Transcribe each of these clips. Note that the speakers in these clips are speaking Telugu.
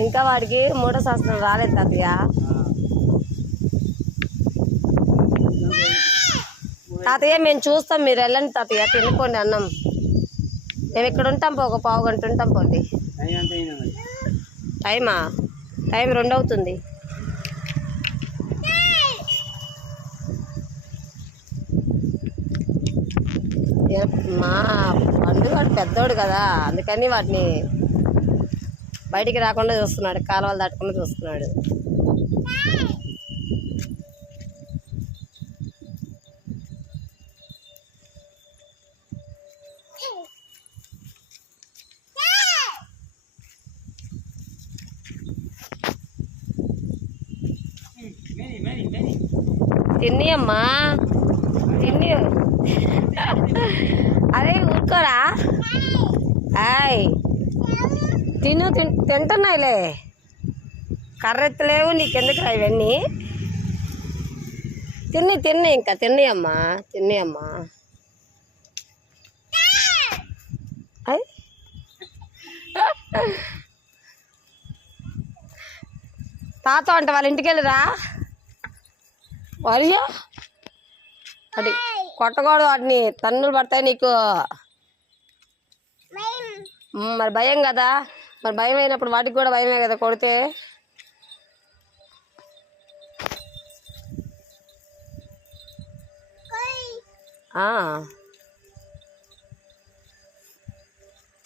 ఇంకా వాడికి మూడో సంవత్సరం రాలేదు తాతయ్య. తాతయ్య మేము చూస్తాం, మీరు వెళ్ళండి తాతయ్య, తినుకోండి అన్నం. మేము ఇక్కడ ఉంటాం, ఒక పావు గంట ఉంటాం. పోండి. టైం 2 అవుతుంది. మా పండుగ పెద్దోడు కదా, అందుకని వాటిని బయటికి రాకుండా చూస్తున్నాడు, కాలువలు దాటకుండా చూస్తున్నాడు. తిన్ని అమ్మా, తిన్ని. అరే ఊరుకోరా, ఆయ్ తింటున్నాయిలే. కర్రెత్తలేవు, నీకెందుకు రా ఇవన్నీ? తిన్ని ఇంకా తిన్ని అమ్మా. అయ్ తాత అంటే వాళ్ళ ఇంటికి వెళ్ళిరా. వరియా అది కొట్టకూడదు, వాటిని తన్నులు పడతాయి నీకు. మరి భయం కదా, మరి భయం అయినప్పుడు వాటికి కూడా భయమే కదా కొడితే.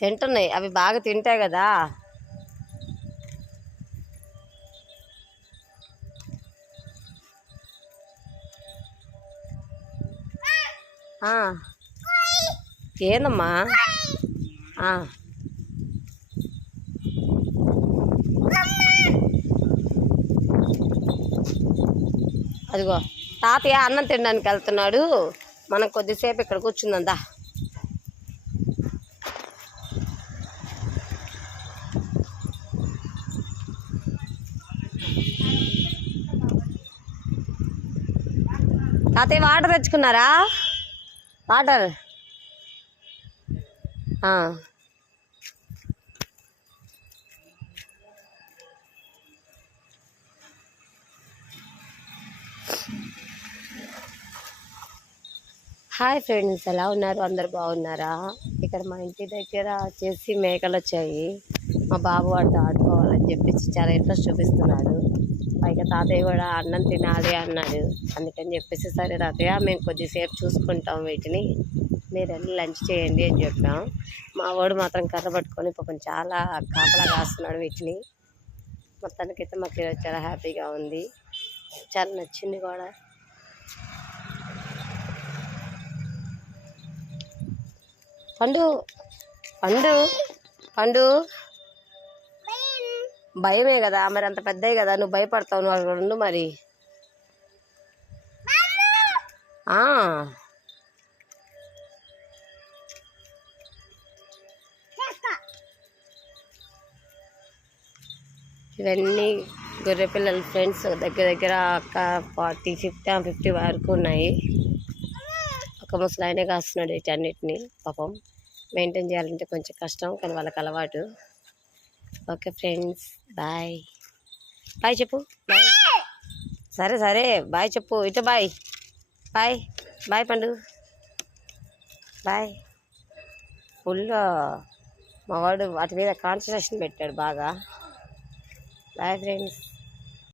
తింటున్నాయి, అవి బాగా తింటాయి కదా. ఏందమ్మా? అదిగో తాతయ్య అన్నం తినడానికి వెళ్తున్నాడు, మనం కొద్దిసేపు ఇక్కడ కూర్చుందా. తాతయ్య వాటర్ తెచ్చుకున్నారా? వాటర్ హాయ్ ఫ్రెండ్స్, ఎలా ఉన్నారు? అందరు బాగున్నారా? ఇక్కడ మా ఇంటి దగ్గర వచ్చేసి మేకలు వచ్చాయి. మా బాబు వాటితో ఆడుకోవాలని చెప్పేసి చాలా ఇంట్రెస్ట్ చూపిస్తున్నాడు. పైగా తాతయ్య కూడా అన్నం తినాలి అన్నాడు. అందుకని చెప్పేసి సరే తాతయ్య మేము కొద్దిసేపు చూసుకుంటాం వీటిని, మీరు వెళ్ళి లంచ్ చేయండి అని చెప్పాం. మా వాడు మాత్రం కర్ర పట్టుకొని పాపం చాలా కాపలా కాస్తున్నాడు వీటిని. మొత్తానికైతే మాకు చాలా హ్యాపీగా ఉంది, చాలా నచ్చింది కూడా. పండు భయమే కదా, మరి అంత పెద్దవి కదా, నువ్వు భయపడతావు. నువ్వు రెండు మరి ఇవన్నీ గొర్రె పిల్లల ఫ్రెండ్స్. దగ్గర ఒక 40-50 వరకు ఉన్నాయి. ఒక ముసలాయనే కాస్తున్నాడు వీటన్నిటిని. పాపం మెయింటైన్ చేయాలంటే కొంచెం కష్టం, కానీ వాళ్ళకి అలవాటు. ఓకే ఫ్రెండ్స్, బాయ్ చెప్పు. బాయ్. సరే బాయ్ చెప్పు. ఇటు బాయ్ పండు, బాయ్. ఫుల్ మా వాడు వాటి మీద కాన్సన్ట్రేషన్ పెట్టాడు బాగా. Bye friends.